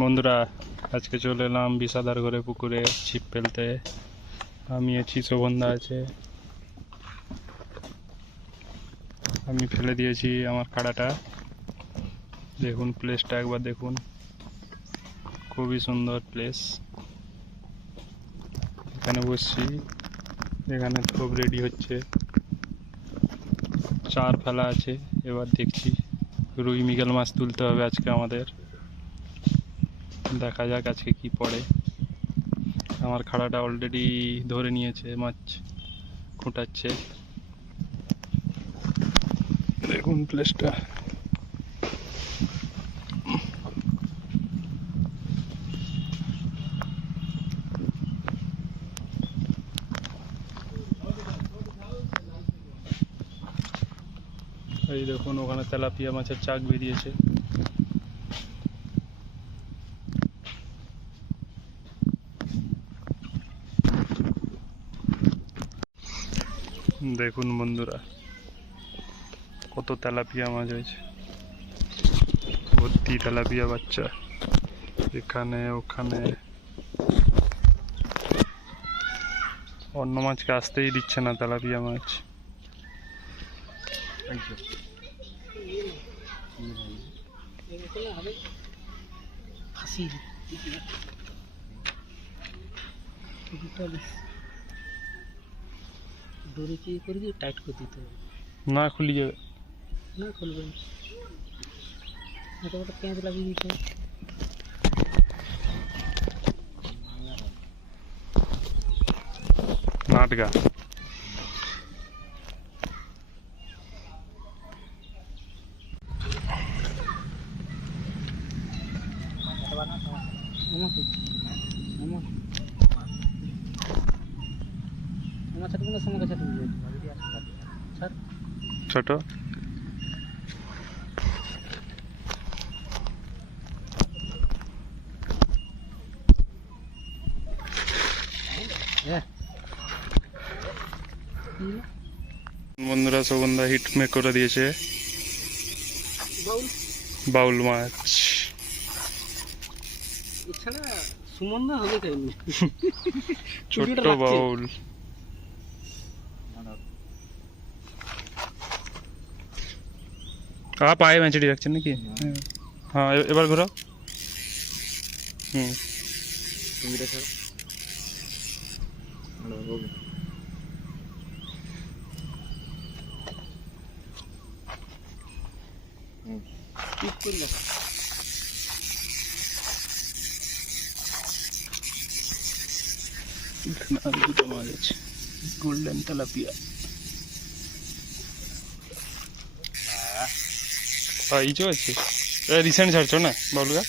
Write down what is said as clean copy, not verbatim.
বন্ধুরা, আজকে চলে এলাম বিষাদার ঘরে পুকুরে ছিপ ফেলতে। আমি আছি, শোভনদা আছে। আমি ফেলে দিয়েছি আমার কাড়াটা। দেখুন প্লেসটা একবার দেখুন, খুবই সুন্দর প্লেস। এখানে বসছি, এখানে সব রেডি হচ্ছে, চার ফেলা আছে। এবার দেখছি রুই মৃগেল মাছ তুলতে হবে আজকে আমাদের। দেখা যাক আজকে কি পড়ে। আমার খাড়াটা অলরেডি ধরে নিয়েছে, মাছ খুঁটাচ্ছে। দেখুন প্লেসটা। এই দেখুন ওখানে তেলাপিয়া মাছের চাক বেরিয়েছে। দেখুন বন্ধুরা, কত তেলাপিয়া মাছ হয়েছে, ভর্তি তেলাপিয়া বাচ্চা এখানে ওখানে। অন্য মাছকে আসতেই দিচ্ছে না তেলাপিয়া মাছ। দড়ি কি করে দিয়ে টাইট করে দিতে হবে, না খুলি যাবে না খুলবেন এটা ওটা পেঁয়াজ লাগিয়ে দিতে হবে। নাটগা। ছোট বন্ধুরা, শোভনদা হিট মেক করে দিয়েছে বাউল মাছ। এছাড়া সুমন না হবে কেন, ছোট্ট বাউল। পায়ে ম্যাচড়ি রাখছেন নাকি? হ্যাঁ, এবার ঘোরাও। দুটো মাছ আছে, গোল্ডেন তেলাপিয়া। ইচো আছে, রিসেন্ট ছাড়ছো না বাবলুদা?